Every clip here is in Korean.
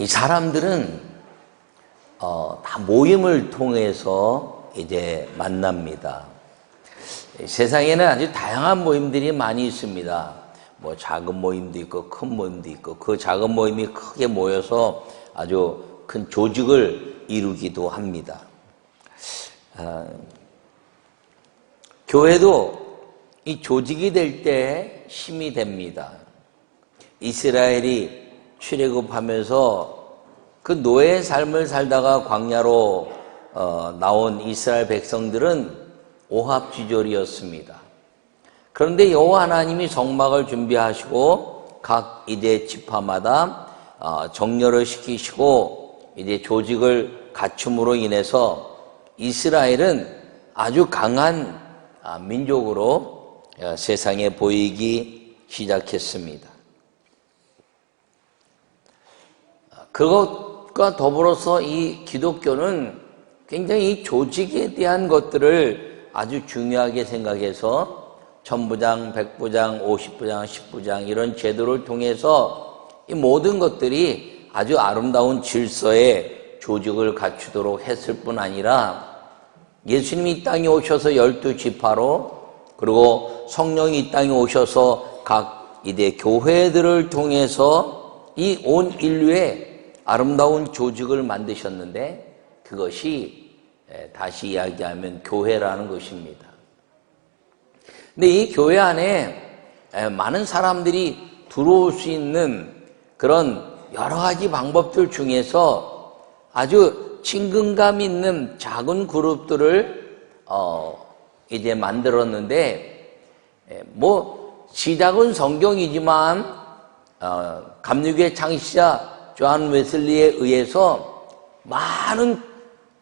이 사람들은 다 모임을 통해서 이제 만납니다. 세상에는 아주 다양한 모임들이 많이 있습니다. 뭐 작은 모임도 있고 큰 모임도 있고, 그 작은 모임이 크게 모여서 아주 큰 조직을 이루기도 합니다. 교회도 이 조직이 될 때 힘이 됩니다. 이스라엘이 출애굽하면서 그 노예의 삶을 살다가 광야로 나온 이스라엘 백성들은 오합지졸이었습니다. 그런데 여호와 하나님이 성막을 준비하시고 각 이제 지파마다 정렬을 시키시고 이제 조직을 갖춤으로 인해서 이스라엘은 아주 강한 민족으로 세상에 보이기 시작했습니다. 그것과 더불어서 이 기독교는 굉장히 이 조직에 대한 것들을 아주 중요하게 생각해서 천부장, 백부장, 50부장, 10부장 이런 제도를 통해서 이 모든 것들이 아주 아름다운 질서의 조직을 갖추도록 했을 뿐 아니라 예수님이 이 땅에 오셔서 12지파로, 그리고 성령이 이 땅에 오셔서 각 이제 교회들을 통해서 이 온 인류의 아름다운 조직을 만드셨는데, 그것이 다시 이야기하면 교회라는 것입니다. 근데 이 교회 안에 많은 사람들이 들어올 수 있는 그런 여러 가지 방법들 중에서 아주 친근감 있는 작은 그룹들을 이제 만들었는데, 뭐 시작은 성경이지만 감리교의 창시자 존 웨슬리에 의해서 많은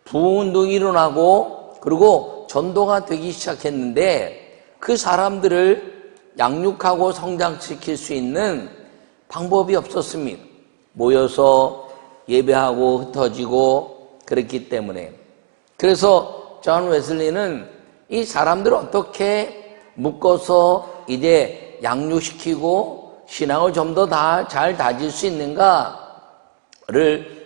부흥운동이 일어나고 그리고 전도가 되기 시작했는데, 그 사람들을 양육하고 성장시킬 수 있는 방법이 없었습니다. 모여서 예배하고 흩어지고 그랬기 때문에. 그래서 존 웨슬리는 이 사람들을 어떻게 묶어서 이제 양육시키고 신앙을 좀 더 잘 다질 수 있는가를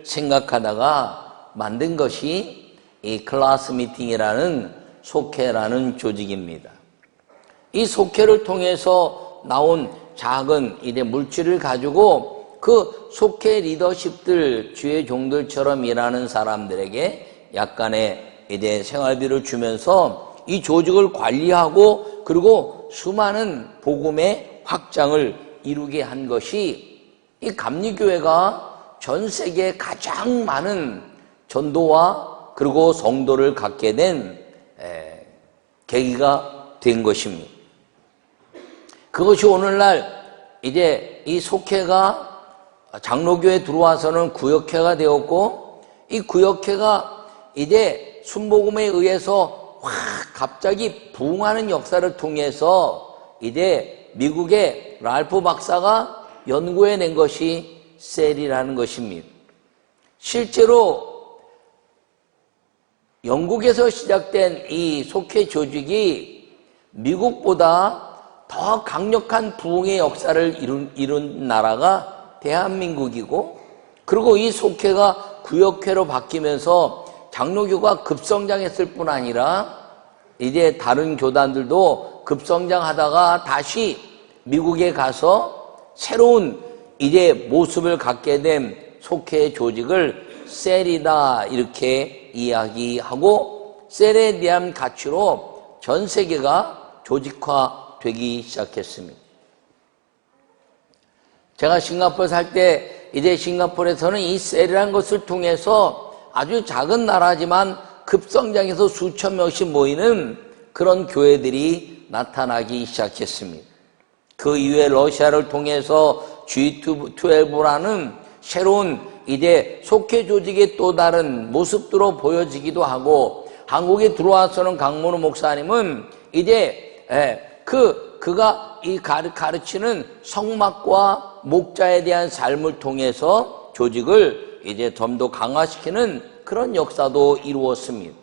생각하다가 만든 것이 이 클래스 미팅이라는 속회라는 조직입니다. 이 속회를 통해서 나온 작은 이제 물질을 가지고 그 속회 리더십들, 주의 종들처럼 일하는 사람들에게 약간의 이제 생활비를 주면서 이 조직을 관리하고 그리고 수많은 복음의 확장을 이루게 한 것이 이 감리교회가 전 세계에 가장 많은 전도와 그리고 성도를 갖게 된 계기가 된 것입니다. 그것이 오늘날 이제 이 속회가 장로교에 들어와서는 구역회가 되었고, 이 구역회가 이제 순복음에 의해서 확 갑자기 부흥하는 역사를 통해서 이제 미국의 랄프 박사가 연구해낸 것이 셀이라는 것입니다. 실제로 영국에서 시작된 이 속회 조직이 미국보다 더 강력한 부흥의 역사를 이룬 나라가 대한민국이고, 그리고 이 속회가 구역회로 바뀌면서 장로교가 급성장했을 뿐 아니라 이제 다른 교단들도 급성장하다가 다시 미국에 가서 새로운 이제 모습을 갖게 된 속회 조직을 셀이다 이렇게 이야기하고, 셀에 대한 가치로 전 세계가 조직화되기 시작했습니다. 제가 싱가포르 살 때 이제 싱가포르에서는 이 셀이라는 것을 통해서 아주 작은 나라지만 급성장해서 수천 명씩 모이는 그런 교회들이 나타나기 시작했습니다. 그 이후에 러시아를 통해서 G12라는 새로운 이제 속회 조직의 또 다른 모습으로 보여지기도 하고, 한국에 들어와서는 강문호 목사님은 이제 그가 이 가르치는 성막과 목자에 대한 삶을 통해서 조직을 이제 좀 더 강화시키는 그런 역사도 이루었습니다.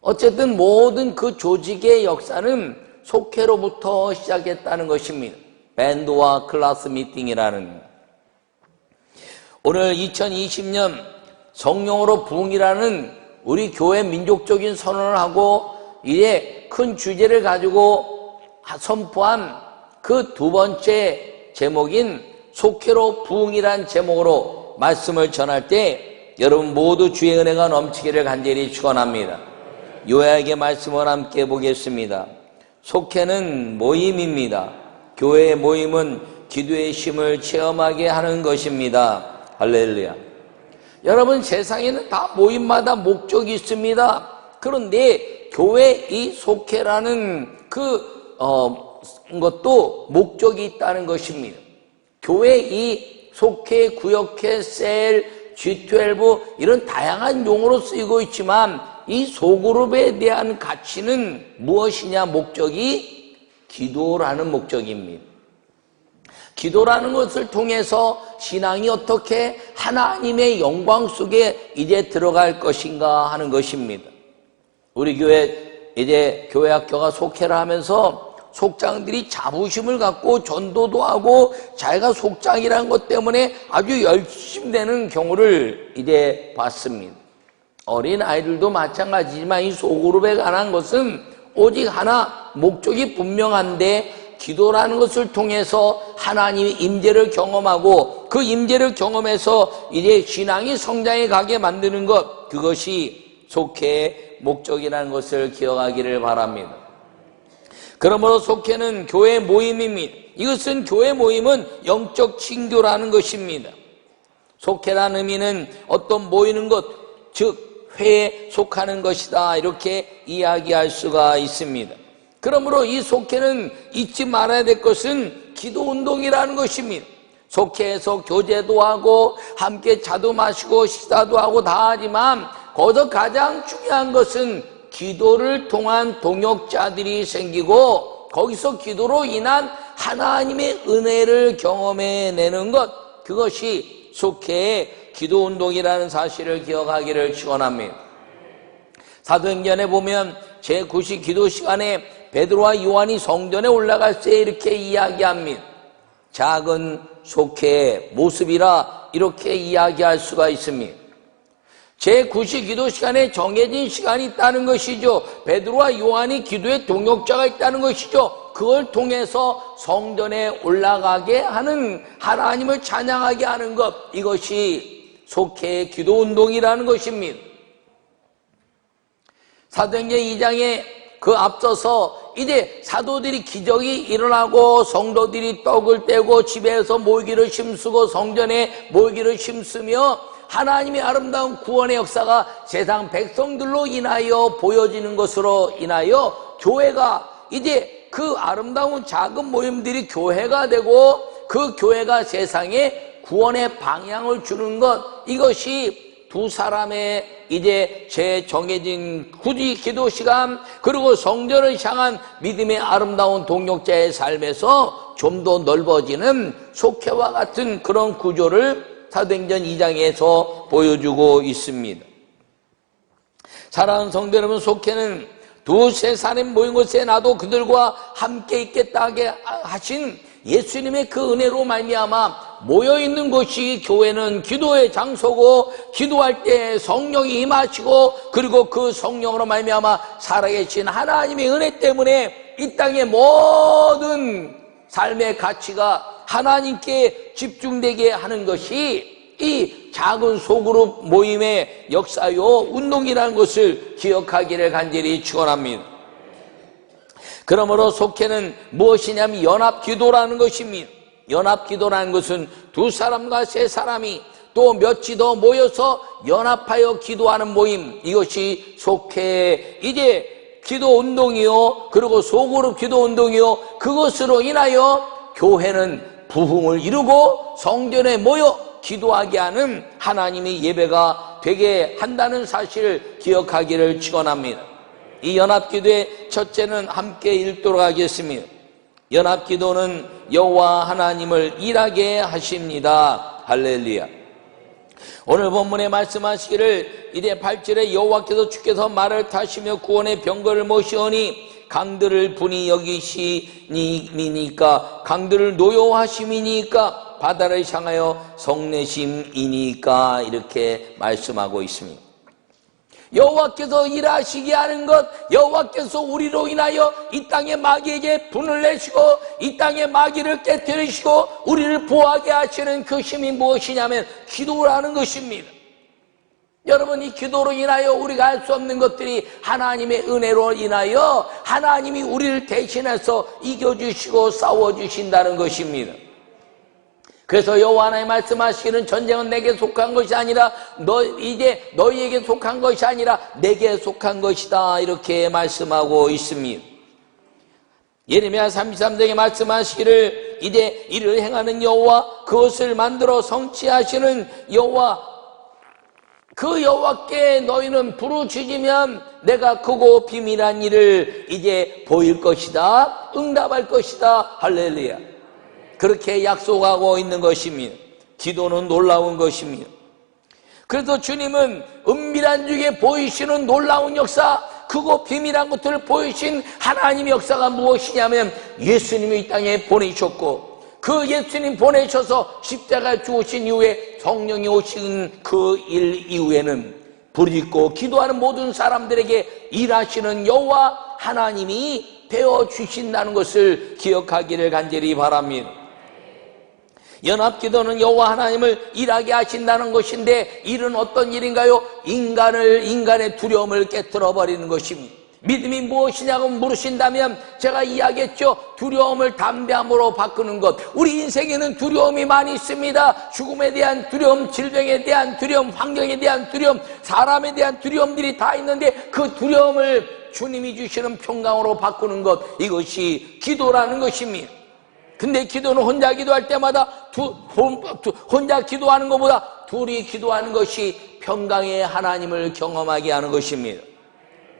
어쨌든 모든 그 조직의 역사는 속회로부터 시작했다는 것입니다. 밴드와 클래스 미팅이라는. 오늘 2020년 성령으로 부흥이라는 우리 교회 민족적인 선언을 하고 이제 큰 주제를 가지고 선포한 그 두 번째 제목인 속회로 부흥이란 제목으로 말씀을 전할 때 여러분 모두 주의 은혜가 넘치기를 간절히 축원합니다. 요약의 말씀을 함께 보겠습니다. 속회는 모임입니다. 교회의 모임은 기도의 힘을 체험하게 하는 것입니다. 할렐루야. 여러분, 세상에는 다 모임마다 목적이 있습니다. 그런데 교회 이 속회라는 것도 목적이 있다는 것입니다. 교회 이 속회, 구역회, 셀, G12 이런 다양한 용어로 쓰이고 있지만 이 소그룹에 대한 가치는 무엇이냐? 목적이 기도라는 목적입니다. 기도라는 것을 통해서 신앙이 어떻게 하나님의 영광 속에 이제 들어갈 것인가 하는 것입니다. 우리 교회 이제 교회학교가 속회를 하면서 속장들이 자부심을 갖고 전도도 하고 자기가 속장이라는 것 때문에 아주 열심히 되는 경우를 이제 봤습니다. 어린 아이들도 마찬가지지만 이 소그룹에 관한 것은 오직 하나 목적이 분명한데 기도라는 것을 통해서 하나님의 임재를 경험하고 그 임재를 경험해서 이제 신앙이 성장해 가게 만드는 것, 그것이 속회의 목적이라는 것을 기억하기를 바랍니다. 그러므로 속회는 교회 모임입니다. 이것은 교회 모임은 영적 친교라는 것입니다. 속회라는 의미는 어떤 모이는 것, 즉 회에 속하는 것이다, 이렇게 이야기할 수가 있습니다. 그러므로 이 속회는 잊지 말아야 될 것은 기도운동이라는 것입니다. 속회에서 교제도 하고 함께 차도 마시고 식사도 하고 다 하지만 거기서 가장 중요한 것은 기도를 통한 동역자들이 생기고 거기서 기도로 인한 하나님의 은혜를 경험해내는 것, 그것이 속회의 기도운동이라는 사실을 기억하기를 축원합니다. 사도행전에 보면 제9시 기도 시간에 베드로와 요한이 성전에 올라갈 때 이렇게 이야기합니다. 작은 속회의 모습이라 이렇게 이야기할 수가 있습니다. 제9시 기도 시간에 정해진 시간이 있다는 것이죠. 베드로와 요한이 기도의 동역자가 있다는 것이죠. 그걸 통해서 성전에 올라가게 하는, 하나님을 찬양하게 하는 것, 이것이 속회의 기도운동이라는 것입니다. 사도행전 2장에 그 앞서서 이제 사도들이 기적이 일어나고 성도들이 떡을 떼고 집에서 모이기를 힘쓰고 성전에 모이기를 힘쓰며 하나님의 아름다운 구원의 역사가 세상 백성들로 인하여 보여지는 것으로 인하여 교회가 이제 그 아름다운 작은 모임들이 교회가 되고 그 교회가 세상에 구원의 방향을 주는 것, 이것이 두 사람의 이제 정해진 굳이 기도 시간 그리고 성전을 향한 믿음의 아름다운 동역자의 삶에서 좀 더 넓어지는 속회와 같은 그런 구조를 사도행전 2장에서 보여주고 있습니다. 사랑하는 성도 여러분, 속회는 두세 사람 모인 곳에 나도 그들과 함께 있겠다 하게 하신 예수님의 그 은혜로 말미암아 모여있는 곳이 교회는 기도의 장소고 기도할 때 성령이 임하시고 그리고 그 성령으로 말미암아 살아계신 하나님의 은혜 때문에 이 땅의 모든 삶의 가치가 하나님께 집중되게 하는 것이 이 작은 소그룹 모임의 역사요 운동이라는 것을 기억하기를 간절히 축원합니다. 그러므로 속회는 무엇이냐면 연합기도라는 것입니다. 연합기도라는 것은 두 사람과 세 사람이 또 몇이 더 모여서 연합하여 기도하는 모임, 이것이 속회의 이제 기도운동이요 그리고 소그룹 기도운동이요, 그것으로 인하여 교회는 부흥을 이루고 성전에 모여 기도하게 하는 하나님의 예배가 되게 한다는 사실을 기억하기를 축원합니다. 이 연합기도의 첫째는 함께 읽도록 하겠습니다. 연합기도는 여호와 하나님을 일하게 하십니다. 할렐루야. 오늘 본문에 말씀하시기를 이제 8절에 여호와께서 주께서 말을 타시며 구원의 병거를 모시오니 강들을 분이 여기시니까 강들을 노여하심이니까 바다를 향하여 성내심이니까 이렇게 말씀하고 있습니다. 여호와께서 일하시게 하는 것, 여호와께서 우리로 인하여 이 땅의 마귀에게 분을 내시고 이 땅의 마귀를 깨뜨리시고 우리를 보호하게 하시는 그 힘이 무엇이냐면 기도라는 것입니다. 여러분, 이 기도로 인하여 우리가 할 수 없는 것들이 하나님의 은혜로 인하여 하나님이 우리를 대신해서 이겨주시고 싸워주신다는 것입니다. 그래서 여호와 하나님 말씀하시기는 전쟁은 내게 속한 것이 아니라 이제 너희에게 속한 것이 아니라 내게 속한 것이다, 이렇게 말씀하고 있습니다. 예레미야 33장에 말씀하시기를 이제 이를 행하는 여호와, 그것을 만들어 성취하시는 여호와, 그 여호와께 너희는 부르짖으면 내가 크고 비밀한 일을 이제 보일 것이다, 응답할 것이다. 할렐루야. 그렇게 약속하고 있는 것입니다. 기도는 놀라운 것입니다. 그래서 주님은 은밀한 중에 보이시는 놀라운 역사, 크고 비밀한 것들을 보이신 하나님의 역사가 무엇이냐면 예수님이 이 땅에 보내셨고, 그 예수님 보내셔서 십자가에 죽으신 이후에 성령이 오신 그 일 이후에는 부르짖고 기도하는 모든 사람들에게 일하시는 여호와 하나님이 되어주신다는 것을 기억하기를 간절히 바랍니다. 연합기도는 여호와 하나님을 일하게 하신다는 것인데, 일은 어떤 일인가요? 인간의 두려움을 깨뜨려 버리는 것입니다. 믿음이 무엇이냐고 물으신다면 제가 이야기했죠. 두려움을 담대함으로 바꾸는 것. 우리 인생에는 두려움이 많이 있습니다. 죽음에 대한 두려움, 질병에 대한 두려움, 환경에 대한 두려움, 사람에 대한 두려움들이 다 있는데 그 두려움을 주님이 주시는 평강으로 바꾸는 것, 이것이 기도라는 것입니다. 근데 기도는 혼자 기도할 때마다 혼자 기도하는 것보다 둘이 기도하는 것이 평강의 하나님을 경험하게 하는 것입니다.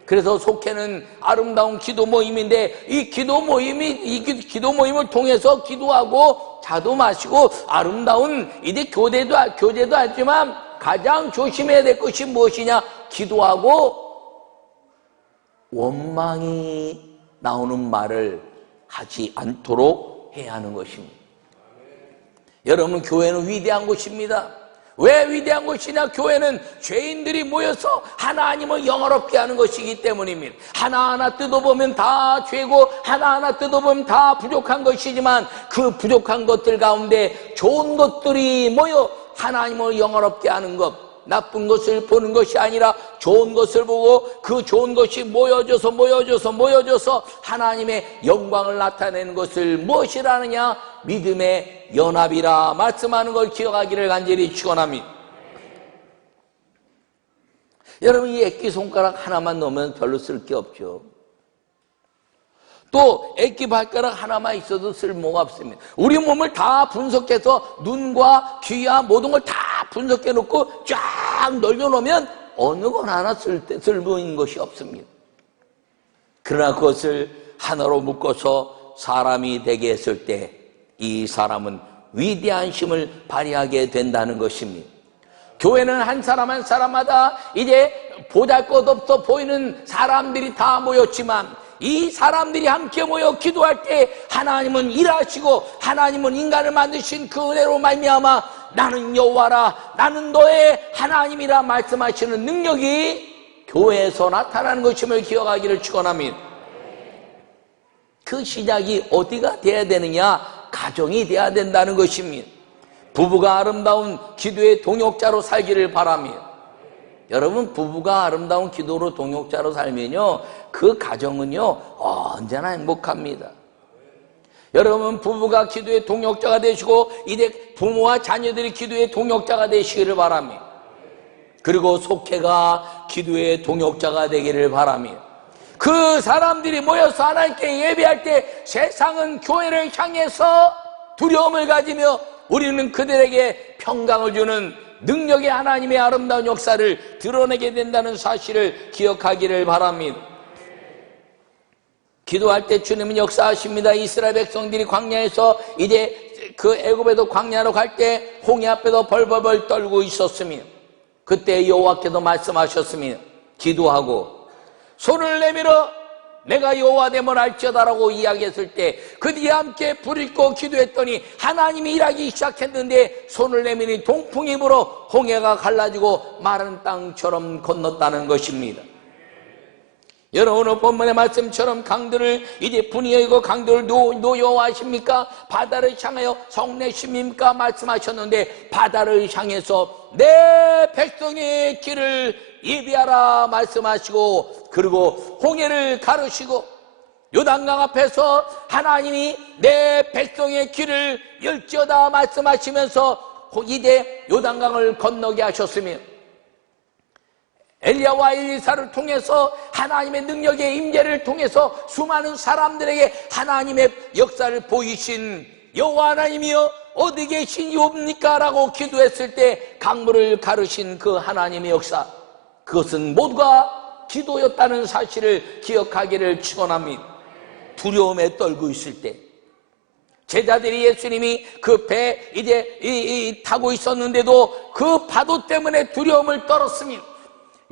그래서 속회는 아름다운 기도 모임인데, 이 기도 모임을 통해서 기도하고 자도 마시고 아름다운 이제 교제도 하지만 가장 조심해야 될 것이 무엇이냐? 기도하고 원망이 나오는 말을 하지 않도록 해야 하는 것입니다. 여러분, 교회는 위대한 곳입니다. 왜 위대한 것이냐? 교회는 죄인들이 모여서 하나님을 영화롭게 하는 것이기 때문입니다. 하나하나 뜯어보면 다 죄고 하나하나 뜯어보면 다 부족한 것이지만 그 부족한 것들 가운데 좋은 것들이 모여 하나님을 영화롭게 하는 것, 나쁜 것을 보는 것이 아니라 좋은 것을 보고 그 좋은 것이 모여져서 하나님의 영광을 나타내는 것을 무엇이라 하느냐? 믿음의 연합이라 말씀하는 걸 기억하기를 간절히 축원합니다. 여러분, 이 액기 손가락 하나만 넣으면 별로 쓸 게 없죠. 또 액기 발가락 하나만 있어도 쓸모가 없습니다. 우리 몸을 다 분석해서 눈과 귀와 모든 걸 다 분석해 놓고 쫙 널려놓으면 어느 건 하나 쓸모 있는 것이 없습니다. 그러나 그것을 하나로 묶어서 사람이 되게 했을 때 이 사람은 위대한 힘을 발휘하게 된다는 것입니다. 교회는 한 사람 한 사람마다 이제 보잘것없어 보이는 사람들이 다 모였지만 이 사람들이 함께 모여 기도할 때 하나님은 일하시고 하나님은 인간을 만드신 그 은혜로 말미암아 나는 여호와라, 나는 너의 하나님이라 말씀하시는 능력이 교회에서 나타나는 것임을 기억하기를 축원합니다. 그 시작이 어디가 돼야 되느냐? 가정이 돼야 된다는 것입니다. 부부가 아름다운 기도의 동역자로 살기를 바랍니다. 여러분, 부부가 아름다운 기도로 동역자로 살면요, 그 가정은요 언제나 행복합니다. 여러분, 부부가 기도의 동역자가 되시고 이제 부모와 자녀들이 기도의 동역자가 되시기를 바랍니다. 그리고 속회가 기도의 동역자가 되기를 바랍니다. 그 사람들이 모여서 하나님께 예배할 때 세상은 교회를 향해서 두려움을 가지며 우리는 그들에게 평강을 주는 능력의 하나님의 아름다운 역사를 드러내게 된다는 사실을 기억하기를 바랍니다. 기도할 때 주님은 역사하십니다. 이스라엘 백성들이 광야에서 이제 그 애굽에도 광야로 갈 때 홍해 앞에도 벌벌벌 떨고 있었습니다. 그때 여호와께서 말씀하셨습니다. 기도하고 손을 내밀어 내가 여호와됨을 알지어다라고 이야기했을 때 그들이 함께 불을 끄고 기도했더니 하나님이 일하기 시작했는데 손을 내미니 동풍이 불어 홍해가 갈라지고 마른 땅처럼 건넜다는 것입니다. 여러분, 오늘 본문의 말씀처럼 강들을 이제 분이 여이고 강들을 노여워하십니까? 바다를 향하여 성내십니까? 말씀하셨는데 바다를 향해서 내 백성의 길을 예비하라 말씀하시고, 그리고 홍해를 가르시고 요단강 앞에서 하나님이 내 백성의 길을 열지어다 말씀하시면서 이제 요단강을 건너게 하셨으며, 엘리야와 엘리사를 통해서 하나님의 능력의 임재를 통해서 수많은 사람들에게 하나님의 역사를 보이신 여호와 하나님이여 어디 계시옵니까? 라고 기도했을 때 강물을 가르신 그 하나님의 역사, 그것은 모두가 기도였다는 사실을 기억하기를 축원합니다. 두려움에 떨고 있을 때 제자들이 예수님이 그 배 이제 타고 있었는데도 그 파도 때문에 두려움을 떨었습니다.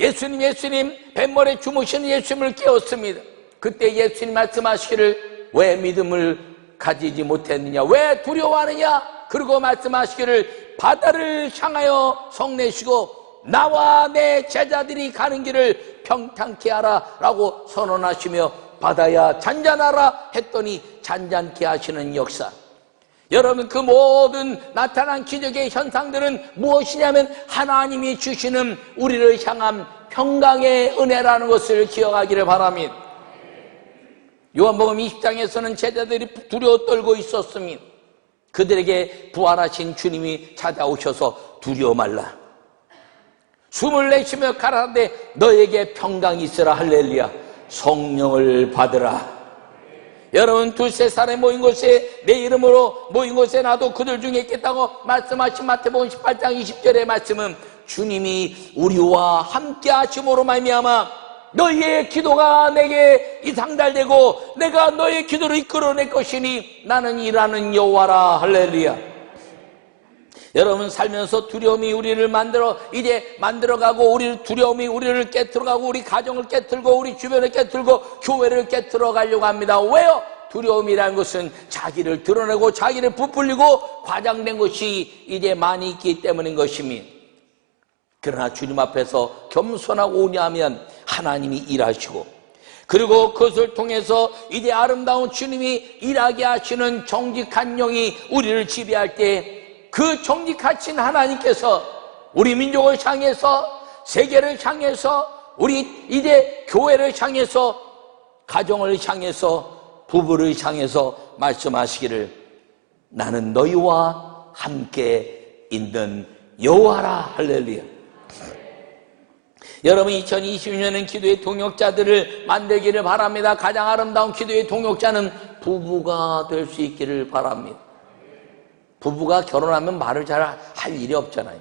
예수님 뱃머리에 주무시는 예수님을 깨웠습니다. 그때 예수님 말씀하시기를 왜 믿음을 가지지 못했느냐, 왜 두려워하느냐, 그리고 말씀하시기를 바다를 향하여 성내시고 나와 내 제자들이 가는 길을 평탄케 하라 라고 선언하시며 바다야 잔잔하라 했더니 잔잔케 하시는 역사. 여러분, 그 모든 나타난 기적의 현상들은 무엇이냐면 하나님이 주시는 우리를 향한 평강의 은혜라는 것을 기억하기를 바랍니다. 요한복음 20장에서는 제자들이 두려워 떨고 있었습니다. 그들에게 부활하신 주님이 찾아오셔서 두려워 말라, 숨을 내쉬며 가라사대 너에게 평강이 있으라. 할렐루야. 성령을 받으라. 여러분, 두세 사람이 모인 곳에 내 이름으로 모인 곳에 나도 그들 중에 있겠다고 말씀하신 마태복음 18장 20절의 말씀은 주님이 우리와 함께 하심으로 말미암아 너희의 기도가 내게 상달되고 내가 너희의 기도를 이끌어낼 것이니 나는 일하는 여호와라. 할렐루야. 여러분, 살면서 두려움이 우리를 만들어가고 우리 두려움이 우리를 깨트려가고 우리 가정을 깨트리고 우리 주변을 깨트리고 교회를 깨트려 가려고 합니다. 왜요? 두려움이라는 것은 자기를 드러내고 자기를 부풀리고 과장된 것이 이제 많이 있기 때문인 것입니다. 그러나 주님 앞에서 겸손하고 오냐하면 하나님이 일하시고, 그리고 그것을 통해서 이제 아름다운 주님이 일하게 하시는 정직한 영이 우리를 지배할 때 그 정직하신 하나님께서 우리 민족을 향해서, 세계를 향해서, 우리 이제 교회를 향해서, 가정을 향해서, 부부를 향해서 말씀하시기를 나는 너희와 함께 있는 여호와라. 할렐루야. 여러분, 2020년은 기도의 동역자들을 만들기를 바랍니다. 가장 아름다운 기도의 동역자는 부부가 될 수 있기를 바랍니다. 부부가 결혼하면 말을 잘 할 일이 없잖아요.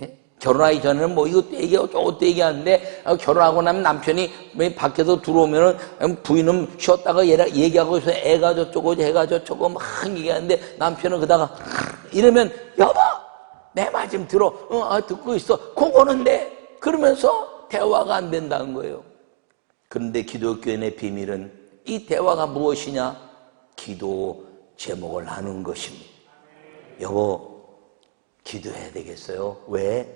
예? 결혼하기 전에는 뭐 이것도 얘기하고 저것도 얘기하는데 결혼하고 나면 남편이 밖에서 들어오면은 부인은 쉬었다가 얘기하고 있어. 애가 저쩌고 애가 저쩌고 막 얘기하는데 남편은 그다가 이러면 여보 내 말 좀 들어. 듣고 있어. 그거는 돼. 그러면서 대화가 안 된다는 거예요. 그런데 기독교인의 비밀은 이 대화가 무엇이냐? 기도 제목을 나눈 것입니다. 여보, 기도해야 되겠어요. 왜?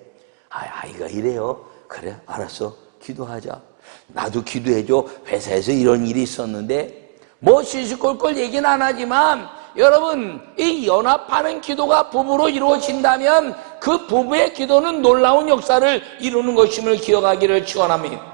아이가 이래요. 그래, 알았어. 기도하자. 나도 기도해줘. 회사에서 이런 일이 있었는데 뭐 시시콜콜 얘기는 안 하지만 여러분, 이 연합하는 기도가 부부로 이루어진다면 그 부부의 기도는 놀라운 역사를 이루는 것임을 기억하기를 축원합니다.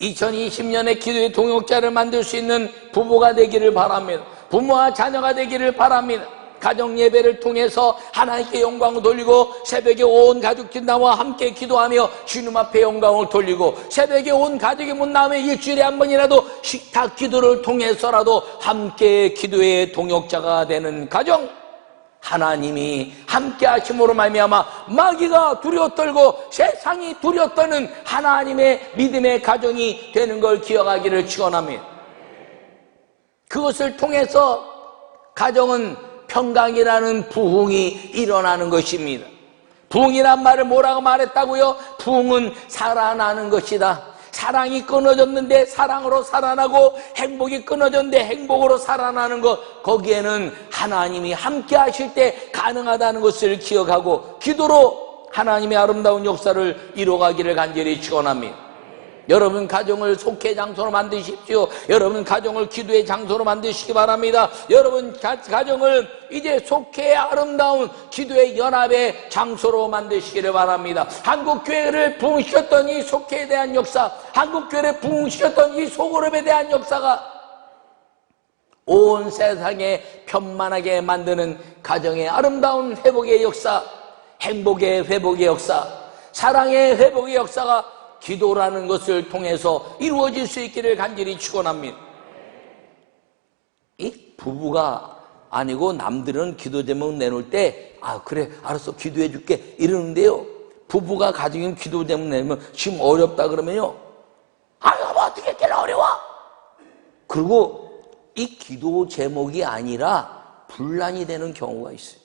2020년에 기도의 동역자를 만들 수 있는 부부가 되기를 바랍니다. 부모와 자녀가 되기를 바랍니다. 가정 예배를 통해서 하나님께 영광을 돌리고 새벽에 온 가족들 나와 함께 기도하며 주님 앞에 영광을 돌리고 새벽에 온 가족이 못 나오면 일주일에 한 번이라도 식탁 기도를 통해서라도 함께 기도의 동역자가 되는 가정, 하나님이 함께 하심으로 말미암아 마귀가 두려워 떨고 세상이 두려워 떠는 하나님의 믿음의 가정이 되는 걸 기억하기를 축원합니다. 그것을 통해서 가정은 평강이라는 부흥이 일어나는 것입니다. 부흥이란 말을 뭐라고 말했다고요? 부흥은 살아나는 것이다. 사랑이 끊어졌는데 사랑으로 살아나고, 행복이 끊어졌는데 행복으로 살아나는 것, 거기에는 하나님이 함께 하실 때 가능하다는 것을 기억하고 기도로 하나님의 아름다운 역사를 이루어가기를 간절히 축원합니다. 여러분 가정을 속회의 장소로 만드십시오. 여러분 가정을 기도의 장소로 만드시기 바랍니다. 여러분 가정을 이제 속회의 아름다운 기도의 연합의 장소로 만드시기를 바랍니다. 한국교회를 부흥시켰던 이 속회에 대한 역사, 한국교회를 부흥시켰던 이 소그룹에 대한 역사가 온 세상에 편만하게 만드는 가정의 아름다운 회복의 역사, 행복의 회복의 역사, 사랑의 회복의 역사가 기도라는 것을 통해서 이루어질 수 있기를 간절히 축원합니다. 이 부부가 아니고 남들은 기도 제목 내놓을 때 그래 알았어 기도해 줄게 이러는데요, 부부가 가지고 기도 제목 내면 지금 어렵다 그러면요, 뭐 어떻게 했길래 어려워? 그리고 이 기도 제목이 아니라 분란이 되는 경우가 있어요.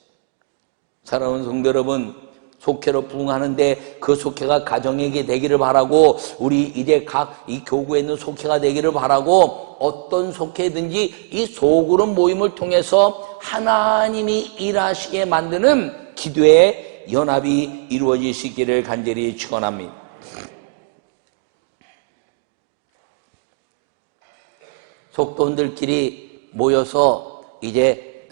사랑하는 성도 여러분, 속회로 부흥하는데 그 속회가 가정에게 되기를 바라고, 우리 이제 각 이 교구에 있는 속회가 되기를 바라고, 어떤 속회든지 이 소그룹 모임을 통해서 하나님이 일하시게 만드는 기도의 연합이 이루어질 수 있기를 간절히 축원합니다. 속도원들끼리 모여서 이제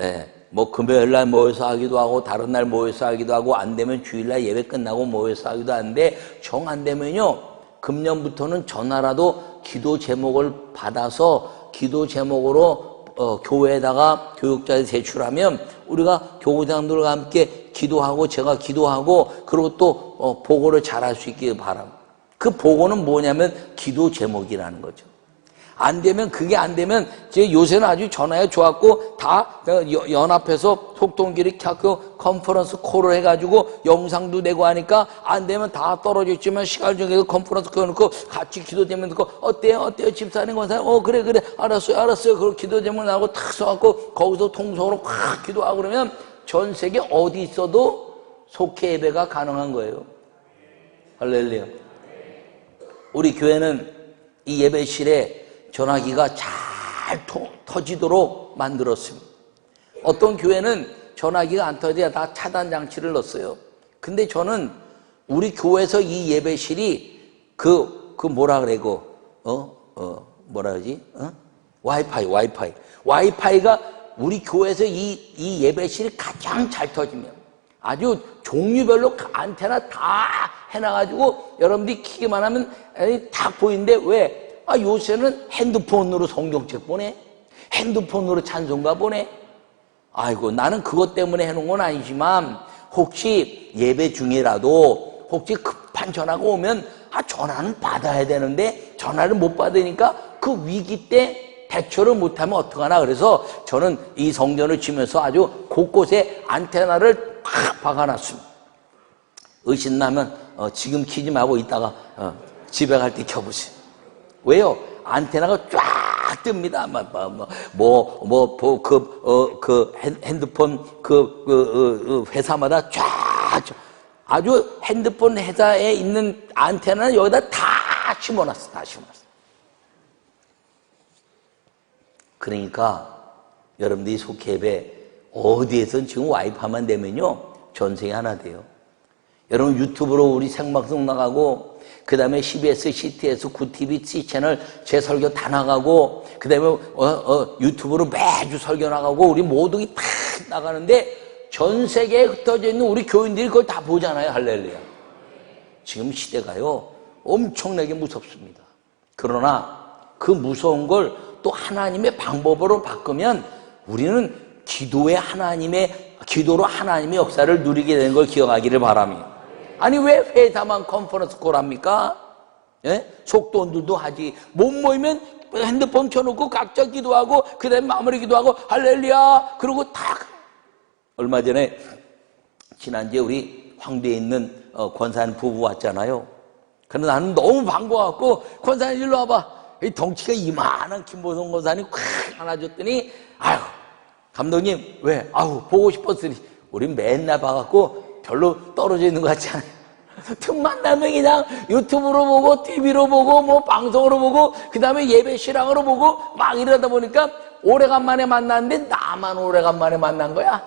금요일날 모여서 하기도 하고 다른 날 모여서 하기도 하고, 안 되면 주일날 예배 끝나고 모여서 하기도 하는데, 정 안 되면요 금년부터는 전화라도 기도 제목을 받아서 기도 제목으로 교회에다가 교육자에 제출하면 우리가 교우장들과 함께 기도하고 제가 기도하고, 그리고 또 보고를 잘할 수 있길 바랍니다. 그 보고는 뭐냐면 기도 제목이라는 거죠. 안 되면, 그게 안 되면, 요새는 아주 전화에 좋았고, 다 연합해서 속동기를 켜고 컨퍼런스 콜을 해가지고 영상도 내고 하니까, 안 되면 다 떨어져 있지만 시간 정해서 컨퍼런스 켜놓고 같이 기도 제목 듣고, 어때요 집사님 권사님, 그래 알았어요 그리고 기도 제목 나오고 탁 써갖고 거기서 통성으로 확 기도하고 그러면 전 세계 어디 있어도 속회 예배가 가능한 거예요. 할렐루야. 우리 교회는 이 예배실에 전화기가 잘 터지도록 만들었습니다. 어떤 교회는 전화기가 안 터져야 다 차단 장치를 넣었어요. 근데 저는 우리 교회에서 이 예배실이 뭐라 그래, 뭐라 그러지? 와이파이가 우리 교회에서 이 예배실이 가장 잘 터지면 아주 종류별로 안테나 다 해놔가지고 여러분들이 키기만 하면 다 보이는데, 왜? 요새는 핸드폰으로 성경책 보내? 핸드폰으로 찬송가 보내? 아이고, 나는 그것 때문에 해놓은 건 아니지만, 혹시 예배 중이라도 혹시 급한 전화가 오면 전화는 받아야 되는데 전화를 못 받으니까 그 위기 때 대처를 못하면 어떡하나. 그래서 저는 이 성전을 치면서 아주 곳곳에 안테나를 팍 박아놨습니다. 의심나면 지금 키지 말고 이따가 집에 갈 때 켜보세요. 왜요? 안테나가 쫙 뜹니다. 핸드폰 회사마다 쫙, 아주 핸드폰 회사에 있는 안테나는 여기다 다 심어놨어. 그러니까 여러분들이 속회 예배 어디에선 지금 와이파이만 되면요 전생이 하나 돼요. 여러분 유튜브로 우리 생방송 나가고, 그 다음에 CBS, CTS, 구TV, C채널 제 설교 다 나가고, 그 다음에 유튜브로 매주 설교 나가고, 우리 모두가 다 나가는데 전 세계에 흩어져 있는 우리 교인들이 그걸 다 보잖아요. 할렐루야. 지금 시대가요 엄청나게 무섭습니다. 그러나 그 무서운 걸 또 하나님의 방법으로 바꾸면 우리는 기도로 하나님의 역사를 누리게 되는 걸 기억하기를 바랍니다. 아니, 왜 회사만 컨퍼런스 콜 합니까? 속도원들도 하지. 못 모이면 핸드폰 켜놓고 각자 기도하고, 그 다음에 마무리 기도하고 할렐루야 그러고 딱. 얼마 전에 지난주에 우리 황대에 있는 권사님 부부 왔잖아요. 그런데 나는 너무 반가워갖고, 권사님 일로 와봐. 이 덩치가 이만한 김보성 권사님 콱 안아줬더니, 아유 감독님 왜? 보고 싶었으니. 우리 맨날 봐갖고 별로 떨어져 있는 것 같지 않아요? 틈만 나면 그냥 유튜브로 보고 TV로 보고 뭐 방송으로 보고 그 다음에 예배 실황으로 보고 막 이러다 보니까 오래간만에 만났는데 나만 오래간만에 만난 거야.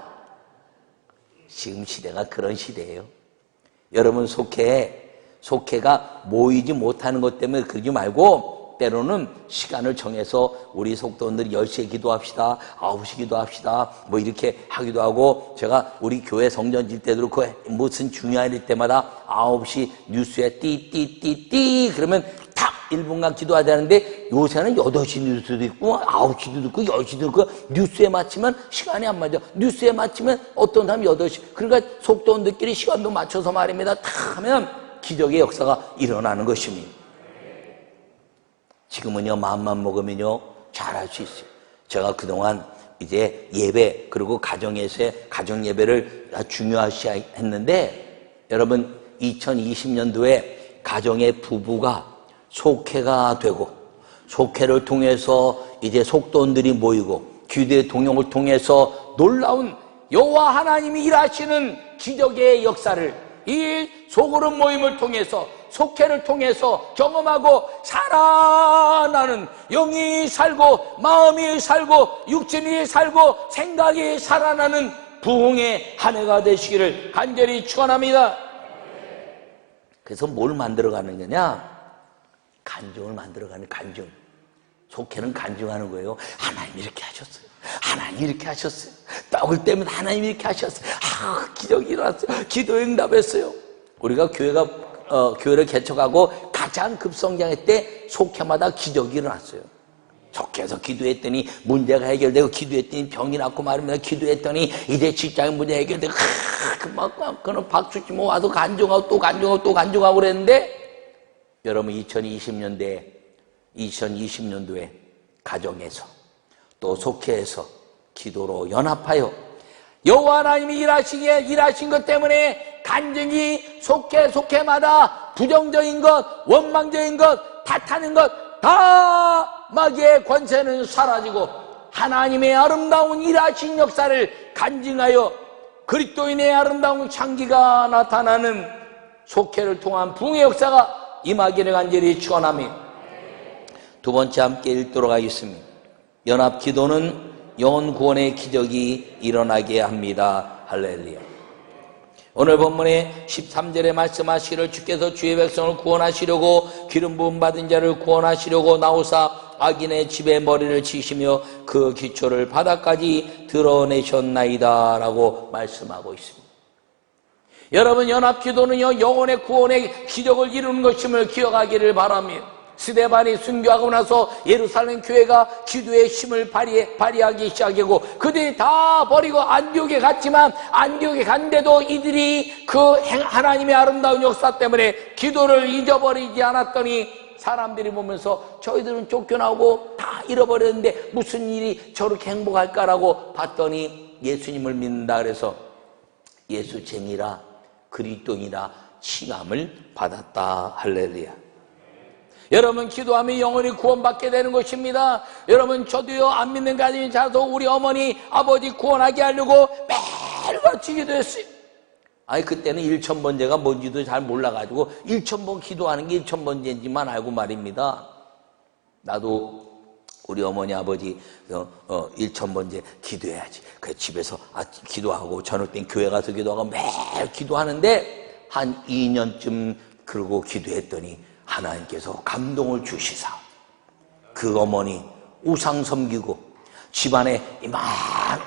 지금 시대가 그런 시대예요. 여러분 속회가 모이지 못하는 것 때문에 그러지 말고 때로는 시간을 정해서 우리 속도원들이 10시에 기도합시다, 9시 기도합시다, 뭐 이렇게 하기도 하고, 제가 우리 교회 성전 질 때도 그렇고 무슨 중요한 일 때마다 9시 뉴스에 띠띠띠띠 그러면 딱 1분간 기도하자는데, 요새는 8시 뉴스도 있고 9시도 있고 10시도 있고 뉴스에 맞추면 시간이 안 맞아. 뉴스에 맞추면 어떤 사람이 8시. 그러니까 속도원들끼리 시간도 맞춰서 말입니다. 딱 하면 기적의 역사가 일어나는 것입니다. 지금은요, 마음만 먹으면요, 잘할 수 있어요. 제가 그동안 이제 예배, 그리고 가정에서의 가정 예배를 중요시 했는데, 여러분, 2020년도에 가정의 부부가 속회가 되고, 속회를 통해서 이제 속도원들이 모이고, 기도의 동역을 통해서 놀라운 여호와 하나님이 일하시는 기적의 역사를 이 소그룹 모임을 통해서 속회를 통해서 경험하고 살아나는 영이 살고 마음이 살고 육신이 살고 생각이 살아나는 부흥의 한 해가 되시기를 간절히 축원합니다. 그래서 뭘 만들어가는 거냐? 간증을 만들어가는 간증. 속회는 간증하는 거예요. 하나님 이렇게 하셨어요. 하나님 이렇게 하셨어요. 떡을 때문에 하나님 이렇게 하셨어요. 기적이 일어났어요. 기도 응답했어요. 우리가 교회를 개척하고 가장 급성장할 때 속회마다 기적이 일어났어요. 속해서 기도했더니 문제가 해결되고, 기도했더니 병이 낫고 말입니다. 기도했더니 이제 직장의 문제 해결되고, 그는 박수 치고 와서 간증하고 또 간증하고 또 간증하고 그랬는데, 여러분 2020년도에 가정에서 또 속회에서 기도로 연합하여 여호와 하나님이 일하신 것 때문에 간증이 속회마다 부정적인 것, 원망적인 것, 탓하는 것 다 마귀의 권세는 사라지고 하나님의 아름다운 일하신 역사를 간증하여 그리스도인의 아름다운 창기가 나타나는 속회를 통한 부흥의 역사가 임하기를 간절히 축원합니다. 두 번째 함께 읽도록 하겠습니다. 연합 기도는 영혼 구원의 기적이 일어나게 합니다. 할렐루야. 오늘 본문의 13절에 말씀하시기를 주께서 주의 백성을 구원하시려고 기름 부음 받은 자를 구원하시려고 나오사 악인의 집에 머리를 치시며 그 기초를 바닥까지 드러내셨나이다 라고 말씀하고 있습니다. 여러분, 연합기도는요, 영혼의 구원의 기적을 이루는 것임을 기억하기를 바랍니다. 스데반이 순교하고 나서 예루살렘 교회가 기도의 힘을 발휘하기 시작하고, 그들이 다 버리고 안디옥에 갔지만, 안디옥에 간데도 이들이 그 하나님의 아름다운 역사 때문에 기도를 잊어버리지 않았더니, 사람들이 보면서 저희들은 쫓겨나고 다 잃어버렸는데 무슨 일이 저렇게 행복할까라고 봤더니 예수님을 믿는다 그래서 예수쟁이라 그리스도인이라 칭함을 받았다. 할렐루야. 여러분, 기도하면 영혼이 구원받게 되는 것입니다. 여러분, 저도요, 안 믿는 가정이 자라서 우리 어머니 아버지 구원하게 하려고 매일같이 기도했어요. 아니, 그때는 일천번제가 뭔지도 잘 몰라가지고 1000번 기도하는 게 1000번제인지만 알고 말입니다. 나도 우리 어머니 아버지 1000번제 기도해야지. 그래서 집에서 기도하고 저녁 때 교회 가서 기도하고 매일 기도하는데 한 2년쯤 그러고 기도했더니 하나님께서 감동을 주시사 그 어머니 우상 섬기고 집안에 이만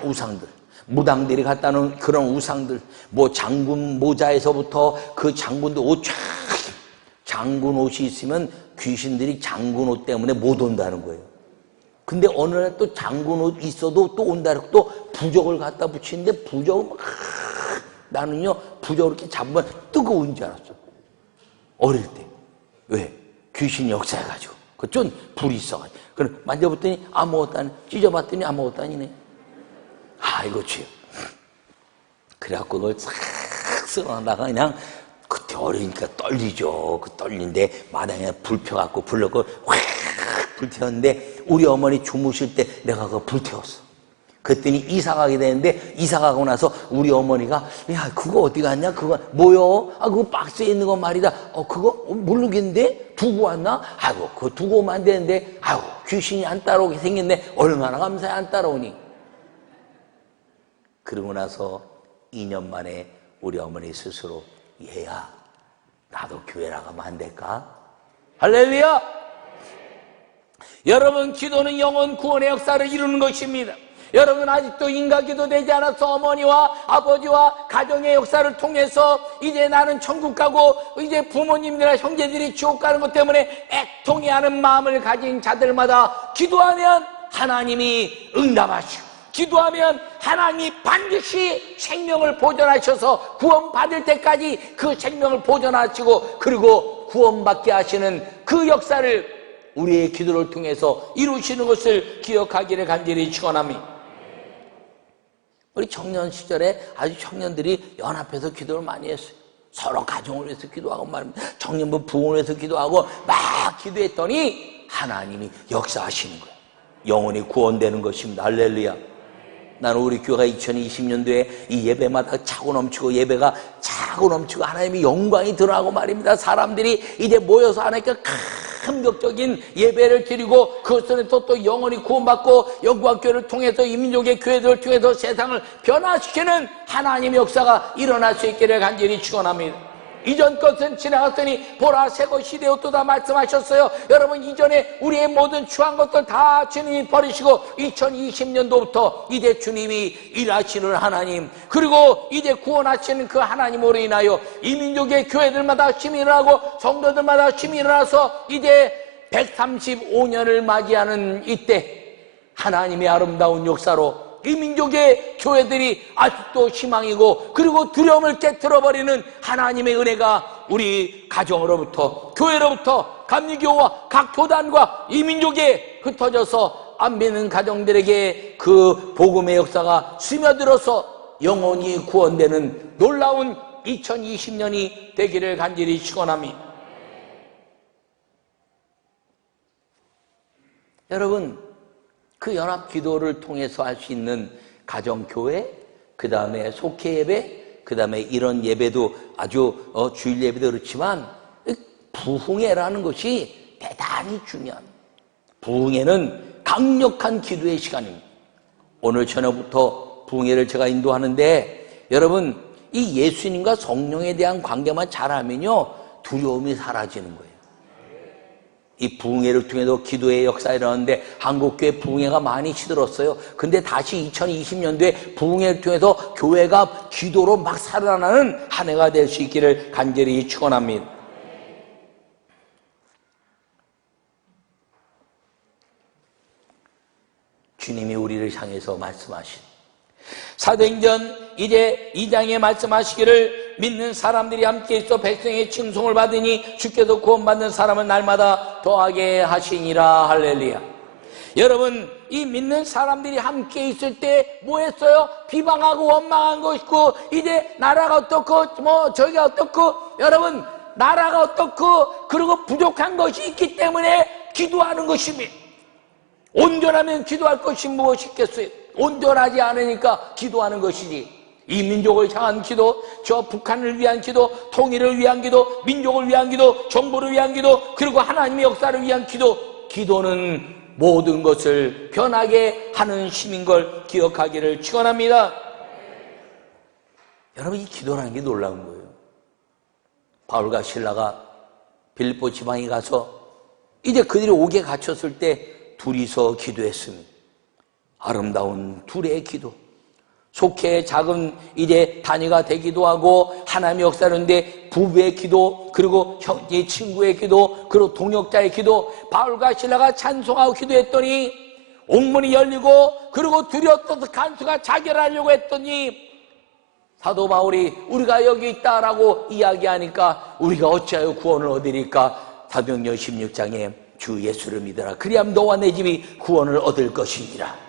우상들, 무당들이 갖다 놓은 그런 우상들, 뭐 장군 모자에서부터 그 장군도 옷 쫙, 장군 옷이 있으면 귀신들이 장군 옷 때문에 못 온다는 거예요. 근데 어느 날 또 장군 옷 있어도 또 온다 그러고 또 부적을 갖다 붙이는데 부적을 막, 나는요 부적을 이렇게 잡으면 뜨거운 줄 알았어. 어릴 때. 왜? 귀신이 역사해가지고. 그 좀 불이 있어가지고. 그럼 만져봤더니 아무것도 아니네. 찢어봤더니 아무것도 아니네. 아이고, 주여. 그래갖고 그걸 싹 쓸어다가 그냥 그때 어리니까 떨리죠. 그 떨리는데 마당에 불 펴갖고 불렀고 확 불태웠는데 우리 어머니 주무실 때 내가 그거 불태웠어. 그랬더니 이사 가게 되는데 이사 가고 나서 우리 어머니가 야 그거 어디 갔냐? 그거 뭐요? 아 그거 박스에 있는 거 말이다. 그거 모르겠는데 두고 왔나? 아이고 그거 두고 오면 안 되는데 아이고 귀신이 안 따라오게 생겼네. 얼마나 감사해 안 따라오니. 그러고 나서 2년 만에 우리 어머니 스스로 얘야 나도 교회 나가면 안 될까? 할렐루야. 여러분 기도는 영혼 구원의 역사를 이루는 것입니다. 여러분 아직도 인가기도 되지 않아서 어머니와 아버지와 가정의 역사를 통해서 이제 나는 천국 가고 이제 부모님들이나 형제들이 지옥 가는 것 때문에 애통해하는 마음을 가진 자들마다 기도하면 하나님이 응답하시고 기도하면 하나님이 반드시 생명을 보존하셔서 구원받을 때까지 그 생명을 보존하시고 그리고 구원받게 하시는 그 역사를 우리의 기도를 통해서 이루시는 것을 기억하기를 간절히 축원합니다. 우리 청년 시절에 아주 청년들이 연합해서 기도를 많이 했어요. 서로 가정을 위해서 기도하고 말입니다. 청년부 부흥을 위해서 기도하고 막 기도했더니 하나님이 역사하시는 거예요. 영혼이 구원되는 것입니다. 할렐루야. 나는 우리 교회가 2020년도에 이 예배마다 차고 넘치고 예배가 차고 넘치고 하나님의 영광이 드러나고 말입니다. 사람들이 이제 모여서 하나님께 감격적인 예배를 드리고 그것에서 또 영원히 구원받고 영광교회를 통해서 이민족의 교회들을 통해서 세상을 변화시키는 하나님의 역사가 일어날 수 있기를 간절히 축원합니다. 이전 것은 지나갔으니 보라 새 것이 되었도다 말씀하셨어요. 여러분 이전에 우리의 모든 추한 것들 다 주님이 버리시고 2020년도부터 이제 주님이 일하시는 하나님 그리고 이제 구원하시는 그 하나님으로 인하여 이민족의 교회들마다 힘이 일어나고 성도들마다 힘이 일어나서 이제 135년을 맞이하는 이때 하나님의 아름다운 역사로 이 민족의 교회들이 아직도 희망이고 그리고 두려움을 깨트려버리는 하나님의 은혜가 우리 가정으로부터 교회로부터 감리교와 각 교단과 이 민족에 흩어져서 안 믿는 가정들에게 그 복음의 역사가 스며들어서 영혼이 구원되는 놀라운 2020년이 되기를 간절히 축원합니다. 여러분 그 연합 기도를 통해서 할 수 있는 가정교회, 그 다음에 속회 예배, 그 다음에 이런 예배도 아주 주일 예배도 그렇지만 부흥회라는 것이 대단히 중요합니다. 부흥회는 강력한 기도의 시간입니다. 오늘 저녁부터 부흥회를 제가 인도하는데 여러분 이 예수님과 성령에 대한 관계만 잘하면요 두려움이 사라지는 거예요. 이 부흥회를 통해서 기도의 역사가 일어났는데 한국교회 부흥회가 많이 시들었어요. 근데 다시 2020년도에 부흥회를 통해서 교회가 기도로 막 살아나는 한 해가 될 수 있기를 간절히 축원합니다. 주님이 우리를 향해서 말씀하신 사도행전 이제 2장에 말씀하시기를 믿는 사람들이 함께 있어 백성의 칭송을 받으니 주께서 구원받는 사람은 날마다 더하게 하시니라. 할렐루야. 여러분 이 믿는 사람들이 함께 있을 때 뭐 했어요? 비방하고 원망한 거 있고 이제 나라가 어떻고 뭐 저기가 어떻고 여러분 나라가 어떻고 그리고 부족한 것이 있기 때문에 기도하는 것입니다. 온전하면 기도할 것이 무엇이 있겠어요? 온전하지 않으니까 기도하는 것이지. 이 민족을 향한 기도, 저 북한을 위한 기도, 통일을 위한 기도, 민족을 위한 기도, 정부를 위한 기도, 그리고 하나님의 역사를 위한 기도. 기도는 모든 것을 변하게 하는 힘인 걸 기억하기를 축원합니다. 여러분 이 기도라는 게 놀라운 거예요. 바울과 실라가 빌립보 지방에 가서 이제 그들이 옥에 갇혔을 때 둘이서 기도했습니다. 아름다운 둘의 기도. 속해 작은 이제 단위가 되기도 하고 하나님의 역사인데 부부의 기도 그리고 형제 친구의 기도 그리고 동역자의 기도 바울과 실라가 찬송하고 기도했더니 옥문이 열리고 그리고 두려웠던 간수가 자결하려고 했더니 사도 바울이 우리가 여기 있다라고 이야기하니까 우리가 어찌하여 구원을 얻으리까? 사도행전 16장에 주 예수를 믿어라 그리하면 너와 내 집이 구원을 얻을 것이니라.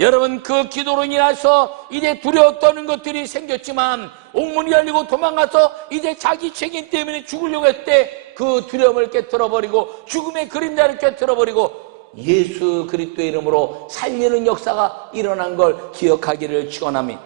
여러분 그 기도로 인해서 이제 두려워 떠는 것들이 생겼지만 옥문이 열리고 도망가서 이제 자기 책임 때문에 죽으려고 했을 때 그 두려움을 깨트려버리고 죽음의 그림자를 깨트려버리고 예수 그리스도의 이름으로 살리는 역사가 일어난 걸 기억하기를 축원합니다.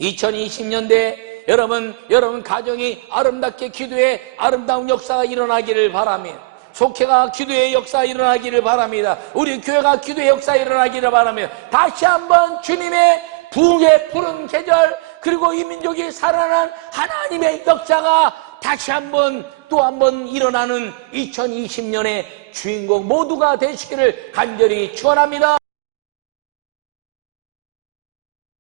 2020년대 여러분 가정이 아름답게 기도의 아름다운 역사가 일어나기를 바랍니다. 속회가 기도의 역사 일어나기를 바랍니다. 우리 교회가 기도의 역사 일어나기를 바랍니다. 다시 한번 주님의 부흥의 푸른 계절, 그리고 이 민족이 살아난 하나님의 역사가 다시 한번 또 한번 일어나는 2020년의 주인공 모두가 되시기를 간절히 축원합니다.